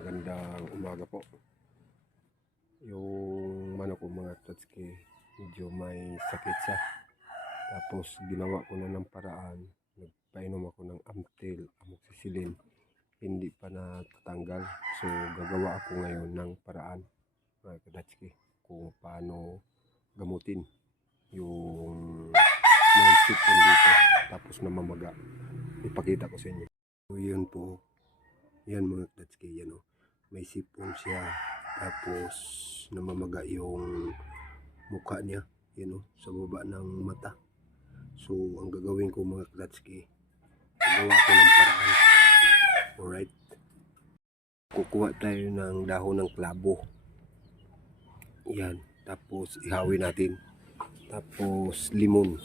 Magandang umaga po. Yung manok ko mga tatski, medyo may sakit siya. Tapos ginawa ko na ng paraan. Nagpainom ako ng Amtil, amoxicillin. Hindi pa natatanggal. So gagawa ako ngayon ng paraan mga tatski kung paano gamutin yung sipon dito. Tapos namamaga. Ipakita ko sa inyo. So yun po. Yan mga tatski, yan o. May sipon siya, tapos namamaga yung mukha niya, yun o, sa baba ng mata. So ang gagawin ko mga klatski, gagawa ko ng paraan. Alright, kukuha tayo ng dahon ng klabo, yan, tapos ihawin natin, tapos limon.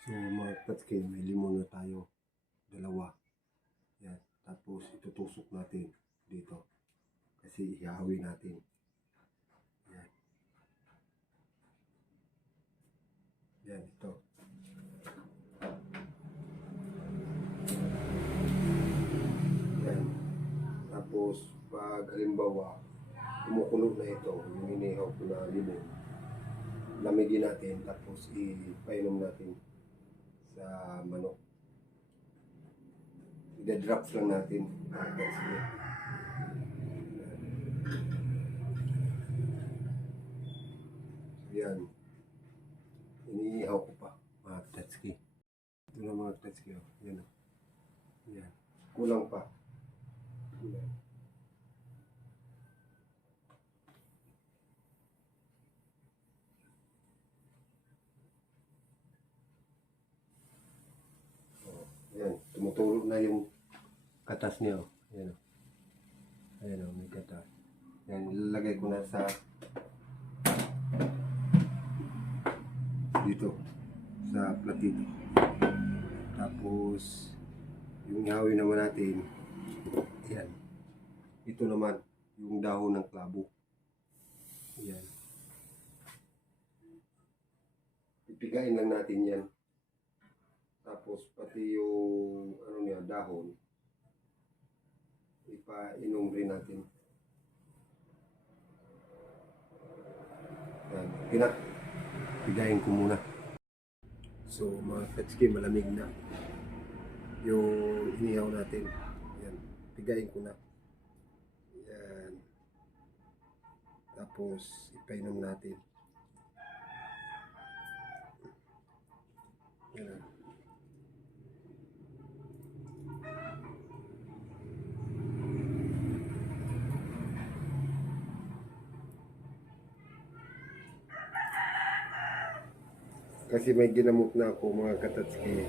So mga klatski, may limon na tayo, dalawa, yan, tapos itutusok natin dito kasi ihawin natin. Yan. Yan, ito. Yan. Tapos pag halimbawa kumukulo na ito, yung inihaw ko na limon, lamigin natin tapos ipainom natin sa manok. I-drops lang natin. Yan. Iniihaw ko pa mga tatski. Ito na mga tatski. Yan. Yan. Kulang pa. Yan. Yan. Tumutulo na yung katas niya. Yan. Ayan o, may katas. Yan. Ilalagay ko na sa dito sa platito. Tapos yung ihawin naman natin, yan, ito naman yung dahon ng klabo, yan, ipigain lang natin yan. Tapos pati yung ano niya, dahon, ipainom rin natin. Yan, pigain ko muna. So mga petski, malamig na yung inihaw natin. Yan, pigain ko na. Yan. Tapos ipainom natin. Yan. Kasi may ginamot na ako mga katatski,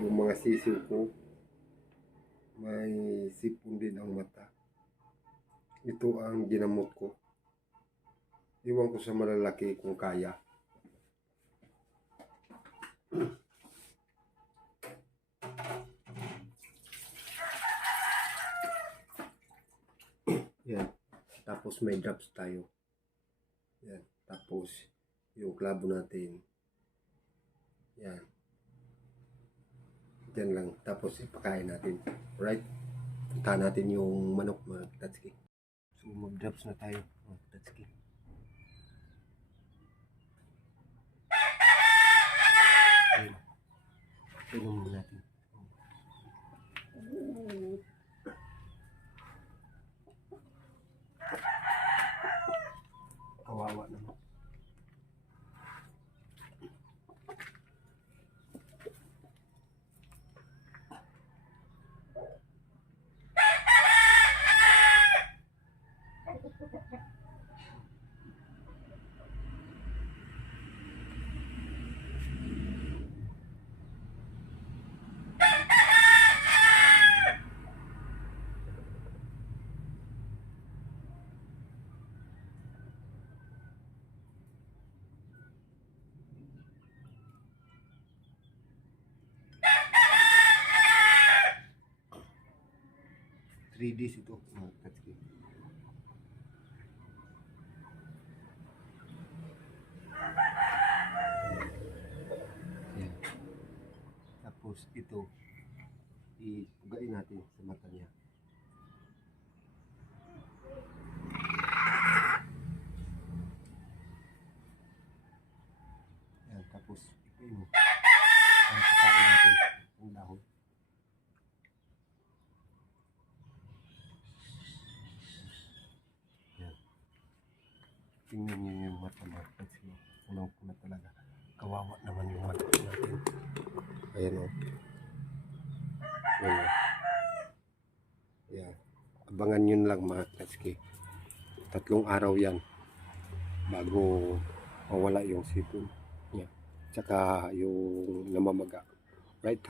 yung mga sisiw ko, may sipon din ang mata. Ito ang ginamot ko. Iwan ko sa malalaki kung kaya. Yan. Tapos may drops tayo. Yan. Tapos yung klabo natin. Yan. Diyan lang. Tapos ipakain natin. Right? Punta natin yung manok mga tatski. So mag-drops na tayo mga tatski. Yan. Inom natin. Kawawa naman. Days ito mga tatski. Yan. Tapos ito ipugain natin sa mata niya. Ayun. Ang kakain natin. Ang dahon. Yan. Tingnan niyo yung mata mga kasi punang-puna talaga. Kawawa naman yung mata natin. Ayan o. Ayan o. Yeah. Abangan yun lang mga katski. 3 araw yan bago mawala yung sipon niya. Tsaka yung namamaga. Right?